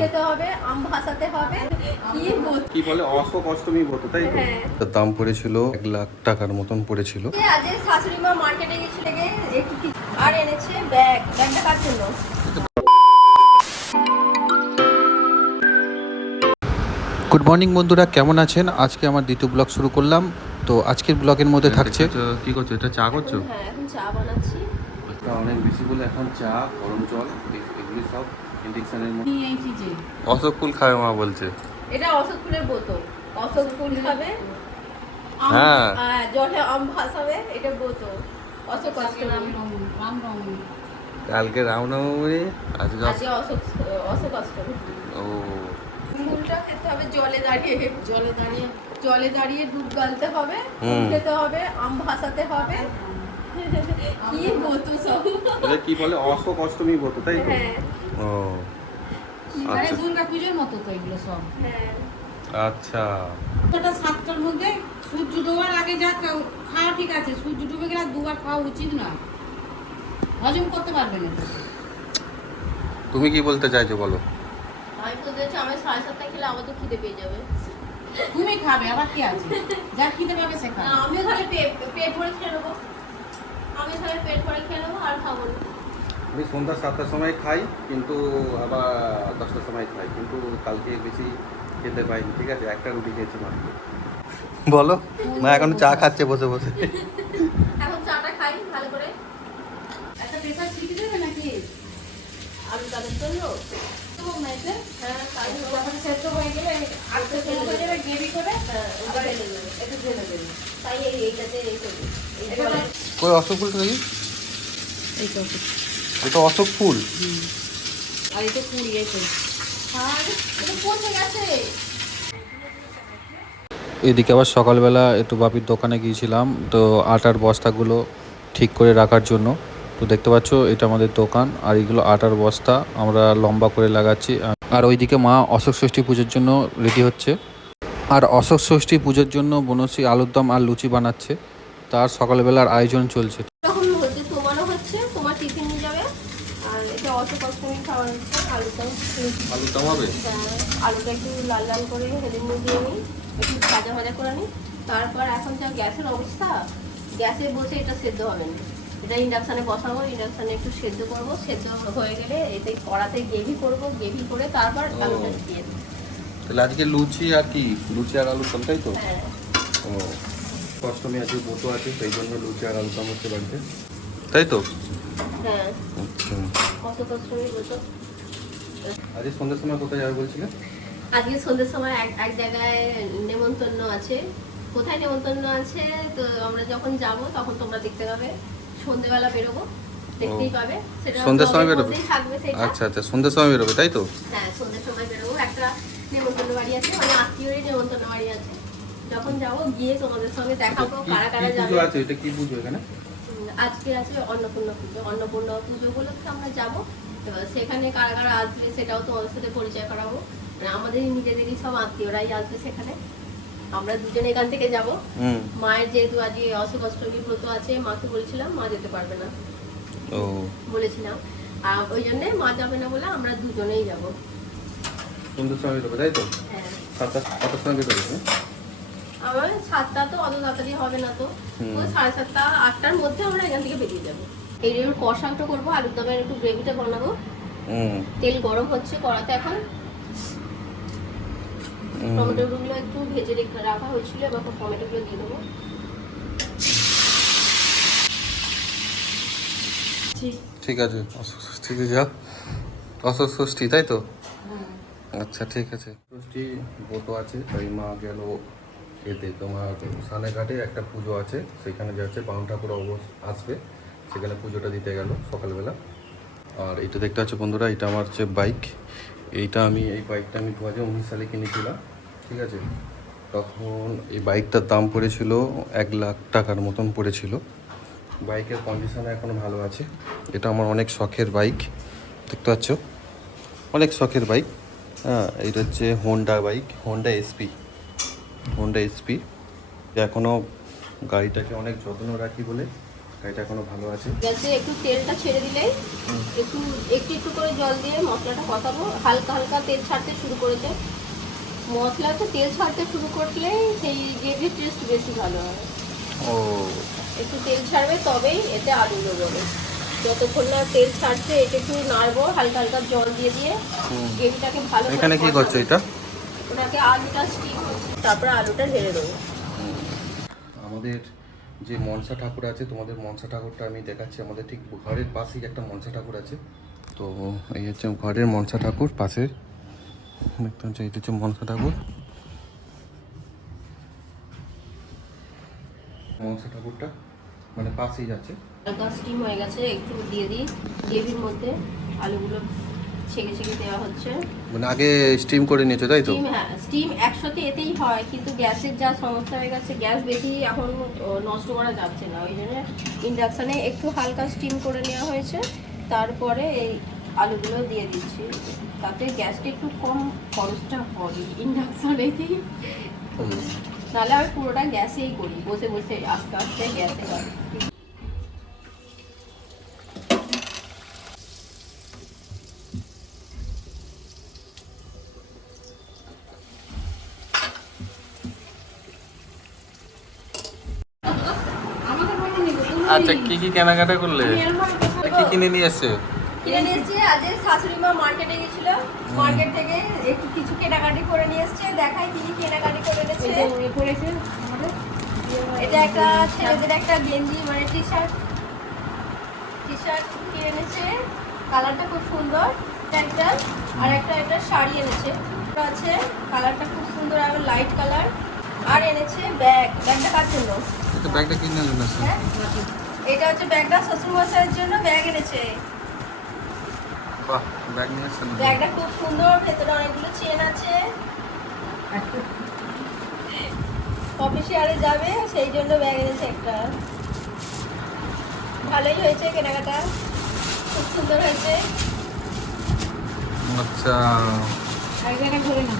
খেতে হবে, আম ভাসাতে হবে, কি বলে অশোক অষ্টমী ব্রত, তাই তো? তার দাম পড়েছিল 1,00,000 টাকার মতন পড়েছিল। আজ শাশুড়ি মা মার্কেটে গেছিল, একটু কিছু আর এনেছে ব্যাগটা কার জন্য? গুড মর্নিং বন্ধুরা, কেমন আছেন? আজকে আমার দ্বিতীয় ব্লগ শুরু করলাম। তো আজকের ব্লগের মধ্যে থাকছে কি করছো? এটা চা করছো? হ্যাঁ, এখন চা বানাচ্ছি। এটা অনেক বেশি বলে এখন চা, গরম জল, এগুলি সব ইন্ডাকশনের মধ্যে। অশোক ফুল খাবে মা বলছে। এটা অশোক ফুলের বোতল, অশোক ফুল খাবে, হ্যাঁ, জলে আম ভাসাবে, এটা বোতল অশোক অষ্টমী। কালকে রামনবমী, আজকে আজকে অশোক অষ্টমী। ও ফুলটা খেতে হবে জলে দাঁড়িয়ে ডুব গালতে হবে, খেতে হবে, আম ভাসাতে হবে। কি বোতল সব, এটা কি বলে অশোক অষ্টমী ব্রত, তাই তো? হ্যাঁ ও মানে আচ্ছা দুর্গা পুজোর মতো তো এগুলো সব। হ্যাঁ। আচ্ছা। ওটা 7টার মধ্যে সূর্য ডোবার আগে যা খাওয়া ঠিক আছে, সূর্য ডুবে গেলে আর দুবার খাওয়া উচিত না, হজম করতে পারবে না। তুমি কি বলতে চাইছো বলো? আমি তো দেখছি আমি 7:30 খেলে আবার তো খিদে পেয়ে যাবে। তুমি খাবে আবার কি আছে, যা খেতে পাবে সে খাবে। আমি তাহলে পেট ভরে খেয়ে নেবো, আর খাবো না। আমি সন্ধ্যা 7টার সময় খাই, কিন্তু আবার 10টার সময় খাই, কিন্তু কালকে বেশি খেতে পাইনি। ঠিক আছে, একটা রুটি খেয়েছি মাত্র। বলো, মা এখন চা খাচ্ছে বসে বসে। এখন চাটা খাই ভালো করে। একটা প্রেসার শিখে দেবে নাকি আলু কাটার জন্য হ্যাঁ, যখন সেদ্ধ হয়ে গেলে আলু সেদ্ধ হয়ে যাবে গ্রেভি করে আবার ঢেলে দেবো। একটু ঢেলে দেবে। তাই এইটাতে এই করবো। এই এটা জলে- কই অশোক ফুলটা দেখি? এই তো এটা অশোক ফুল। আর এটা কুড়িয়ে করে আর এটা পচে গেছে। এদিকে আবার সকালবেলা একটু বাপির দোকানে গিয়েছিলাম, তো আটার বস্তাগুলো ঠিক করে রাখার জন্য। তো দেখতে পাচ্ছ এটা আমাদের দোকান, আর এইগুলো আটার বস্তা আমরা লম্বা করে লাগাচ্ছি। আর ওইদিকে মা অশোক ষষ্ঠী পুজোর জন্য রেডি হচ্ছে। আর অশোক ষষ্ঠী পুজোর জন্য বনশ্রী আলুর দম আর লুচি বানাচ্ছে, তার সকালবেলার আয়োজন চলছে। তখন হচ্ছে তোমারও হচ্ছে, তোমার টিফিন নিয়ে যাবে। আর এটা অশোক অষ্টমী খাওয়ার হচ্ছে আলুটা। আলুর দম হবে? আলুটা একটু লাল লাল করে হেলিমে দিয়ে নিই, একটু ভাজা ভাজা করে নিই। তারপর এখন যা গ্যাসের অবস্থা, গ্যাসে বসে এটা সেদ্ধ হবে না। এটা ইন্ডাকশানে বসাবো, ইন্ডাকশানে একটু সেদ্ধ করবো, সেদ্ধ হয়ে গেলে এতে কড়াতে গ্রেভি করবো, গ্রেভি করে তারপর আলুটা দিয়ে দেবো। তাহলে আজকে লুচি আর কি, লুচি আর আলুর দম, তাই তো? হ্যাঁ ও অষ্টমী আছে, ব্রত আছে, সেই জন্য লুচি আর আলুর দম হচ্ছে বাড়িতে, তাই তো? হ্যাঁ, আচ্ছা, অশোক অষ্টমী বলতো। আজকে সন্ধ্যের সময় কোথায় যাবে বলছিলে? আজকে সন্ধ্যের সময় এক জায়গায় নেমন্তন্ন আছে। কোথায় নেমন্তন্ন আছে তো আমরা যখন যাব তখন তোমরা দেখতে পাবে। সন্ধ্যেবেলা বেরোবো, দেখতেই পাবে। সেটা সন্ধ্যের সময় ব্লগের বেরোবে? মধ্যেই থাকবে সেটা। আচ্ছা আচ্ছা, সন্ধ্যের সময় বেরোবে, তাই তো? হ্যাঁ, সন্ধ্যের সময় বেরোবো। একটা নেমন্তন্ন বাড়ি আছে, মানে আত্মীয়রই নেমন্তন্ন বাড়ি আছে। যখন যাবো গিয়ে তোমাদের সঙ্গে দেখাবো কারা কারা কি যাবে। পুজো আছে? এটা কি পুজো এখানে? আজকে আছে অন্নপূর্ণা পুজো। অন্নপূর্ণা পুজো উপলক্ষে আমরা যাবো। এবার সেখানে কারা কারা আসবে সেটাও তোমাদের সাথে পরিচয় করাবো। মানে আমাদের নিজেদেরই সব আত্মীয়রাই আসবে সেখানে। আমরা দুজনে এখান থেকে যাব। মায়ের যেহেতু আজ অশোক অষ্টমী ব্রত আছে, মাকে বলেছিলাম মা যেতে পারবে না, ও বলেছিলাম। আর ওই জন্যে মা যাবে না বলে আমরা দুজনেই যাব। সন্ধ্যের সময় বেরোবে, তাই তো? হ্যাঁ, 7টার সময় বেরোবে? আমার 7টা তো অত তাড়াতাড়ি হবে না, তো ওই 7:30 8টার মধ্যে আমরা এখান থেকে বেরিয়ে যাবো। এই কষাটা করবো, আলুর দমের একটু গ্রেভিটা বানাবো। তেল গরম হচ্ছে কড়াতে এখন। টমেটোগুলো একটু ভেজে রাখা হয়েছিল, এবার টমেটোগুলো দিয়ে দেবো। ঠিক আছে, অশোক ষষ্ঠীতে যাও। অশোক ষষ্ঠী, তাই তো? আচ্ছা ঠিক আছে। ষষ্ঠী ব্রত আছে, তাই মা গেল এতে তোমার সানেঘাটে একটা পুজো আছে, সেখানে যাচ্ছে বাউন ঠাকুর আসবে, সেখানে পুজোটা দিতে গেল সকালবেলা। আর এটা দেখতে পাচ্ছ বন্ধুরা, এটা আমার হচ্ছে বাইক। এই বাইকটা আমি 2019 সালে কিনেছিলাম, ঠিক আছে? তখন এই বাইকটার দাম পড়েছিল 1,00,000 টাকার মতন পড়েছিল। বাইকের কন্ডিশন এখনও ভালো আছে। এটা আমার অনেক শখের বাইক, দেখতে পাচ্ছ, অনেক শখের বাইক। হ্যাঁ, এটা হচ্ছে হোন্ডা বাইক, হোন্ডা এসপি। এখনও গাড়িটাকে অনেক যত্ন রাখি বলে এটা এখনো ভালো আছে। গ্যাসে একটু তেলটা ছেড়ে দিলেই একটু একটু করে জল দিয়ে মশলাটা কষাবো। হালকা হালকা তেল ছাড়তে শুরু করেছে, মশলাটা তেল ছাড়তে শুরু করলে সেই গ্রেভির টেস্ট বেশি ভালো হয়। ও একটু তেল ছাড়বে তবেই এতে আলুগুলো দেবো। যতক্ষণ না তেল ছাড়ছে এটা একটু নাড়বো, হালকা হালকা জল দিয়ে দিয়ে গ্রেভিটাকে ভালো করে এখানে কি কষাবো। করছো এটা? ওটাকে আলুটা স্টিম হচ্ছে, তারপরে আলুটা ঢেলে দেবো। আমাদের যে মনসা ঠাকুর আছে, তোমাদের মনসা ঠাকুরটা আমি দেখাচ্ছি। আমাদের ঠিক ঘরের পাশেই একটা মনসা ঠাকুর আছে। তো এই হচ্ছে ঘরের মনসা ঠাকুর, পাশে দেখতে হচ্ছে এটা হচ্ছে মনসা ঠাকুর। মনসা ঠাকুরটা মানে পাশেই আছে। হালকা স্টিম হয়ে গেছে, একটু দিয়ে দিই গ্রেভির মধ্যে। আলুগুলো ছেঁকে ছেঁকে দেওয়া হচ্ছে। মানে আগে স্টিম করে নিয়েছো তাই তো? স্টিম, হ্যাঁ স্টিম একসাথে এতেই হয়, কিন্তু গ্যাসের যা সমস্যা হয়ে গেছে, গ্যাস বেশি এখন নষ্ট করা যাচ্ছে না, ওই জন্য ইন্ডাকশানে একটু হালকা স্টিম করে নেওয়া হয়েছে। তারপরে এই আলুগুলো দিয়ে দিচ্ছি, তাতে গ্যাসটা একটু কম খরচটা হবে ইন্ডাকশানেতেই। নাহলে আমি পুরোটা গ্যাসেই করি, বসে বসে আস্তে আস্তে গ্যাসে করি। আমাকে বলো নি গো, তুমি আচ্ছা কি কি কেনাকাটা করলে? আমি এরকম কথা কি কিনে নিয়ে এসছে? কিনে নিয়ে এসছি। আজকে শাশুড়ি মা মার্কেটে গেছিল, মার্কেট থেকে একটু কিছু কেনাকাটি করে নিয়ে এসছে। দেখাই কি কি কেনাকাটি করে এনেছে। করেছে আমাদের এটা একটা ছেলেদের একটা গেঞ্জি মানে টি শার্ট কিনে এনেছে, কালারটা খুব সুন্দর। একটা আর একটা শাড়ি এনেছে, এটা আছে কালারটা খুব সুন্দর, আর লাইট কালার। আর এনেছে ব্যাগটা কার জন্য? এটা ব্যাগটা কিনে নিলেন না স্যার? হ্যাঁ, এটা হচ্ছে ব্যাগটা শ্বশুরমশাইয়ের জন্য ব্যাগ এনেছে। বাহ, ব্যাগ নিয়ে এসেছেন। ব্যাগটা খুব সুন্দর, ভেতরে অনেকগুলো চেন আছে। অফিসে আরে যাবে সেই জন্য ব্যাগ এনেছে একটা। ভালোই হয়েছে কেনাকাটা, খুব সুন্দর হয়েছে। আচ্ছা এক জায়গায় ধরে না